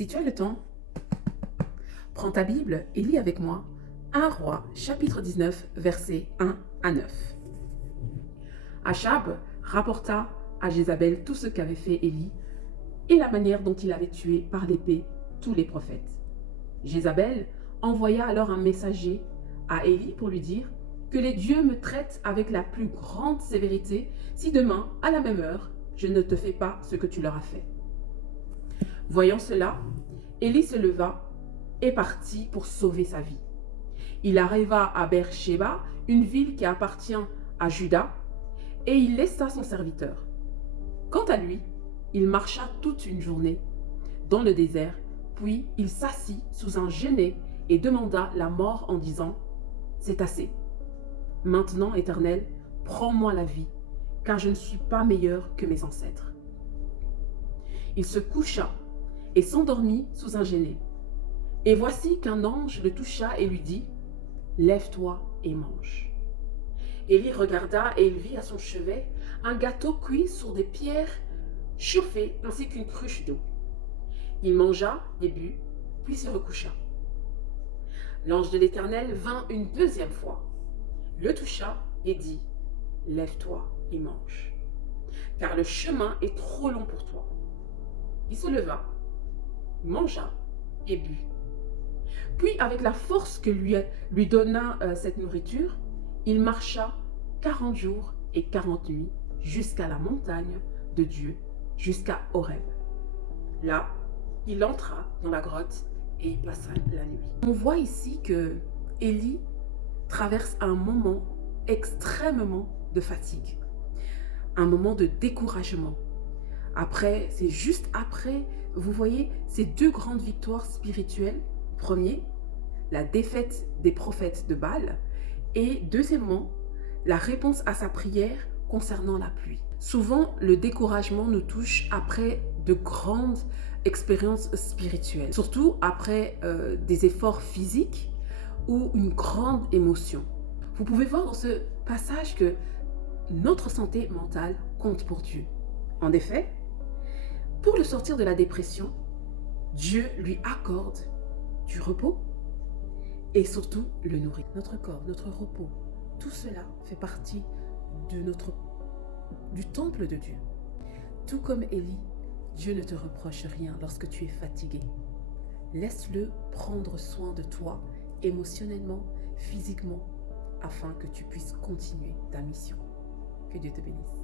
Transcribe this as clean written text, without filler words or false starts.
Si tu as le temps, prends ta Bible et lis avec moi 1 Roi, chapitre 19, versets 1 à 9. Achab rapporta à Jézabel tout ce qu'avait fait Élie et la manière dont il avait tué par l'épée tous les prophètes. Jézabel envoya alors un messager à Élie pour lui dire que les dieux me traitent avec la plus grande sévérité si demain, à la même heure, je ne te fais pas ce que tu leur as fait. Voyant cela, Élie se leva et partit pour sauver sa vie. Il arriva à Beer-Shéba, une ville qui appartient à Juda, et il laissa son serviteur. Quant à lui, il marcha toute une journée dans le désert, puis il s'assit sous un genêt et demanda la mort en disant : « C'est assez. Maintenant, Éternel, prends-moi la vie, car je ne suis pas meilleur que mes ancêtres. » Il se coucha et s'endormit sous un genêt. Et voici qu'un ange le toucha et lui dit : « Lève-toi et mange. » Élie regarda et il vit à son chevet un gâteau cuit sur des pierres chauffées ainsi qu'une cruche d'eau. Il mangea et but, puis se recoucha. L'ange de l'Éternel vint une deuxième fois, le toucha et dit : « Lève-toi et mange, car le chemin est trop long pour toi. » Il se leva, mangea et but. Puis, avec la force que lui donna cette nourriture, il marcha 40 jours et 40 nuits jusqu'à la montagne de Dieu, jusqu'à Horeb. Là, il entra dans la grotte et y passa la nuit. On voit ici que Élie traverse un moment extrêmement de fatigue, un moment de découragement. C'est juste après, vous voyez, ces deux grandes victoires spirituelles. Premier, la défaite des prophètes de Baal, et deuxièmement, la réponse à sa prière concernant la pluie. Souvent, le découragement nous touche après de grandes expériences spirituelles, surtout après des efforts physiques ou une grande émotion. Vous pouvez voir dans ce passage que notre santé mentale compte pour Dieu. En effet, pour le sortir de la dépression, Dieu lui accorde du repos et surtout le nourrit. Notre corps, notre repos, tout cela fait partie du temple de Dieu. Tout comme Élie, Dieu ne te reproche rien lorsque tu es fatigué. Laisse-le prendre soin de toi émotionnellement, physiquement, afin que tu puisses continuer ta mission. Que Dieu te bénisse.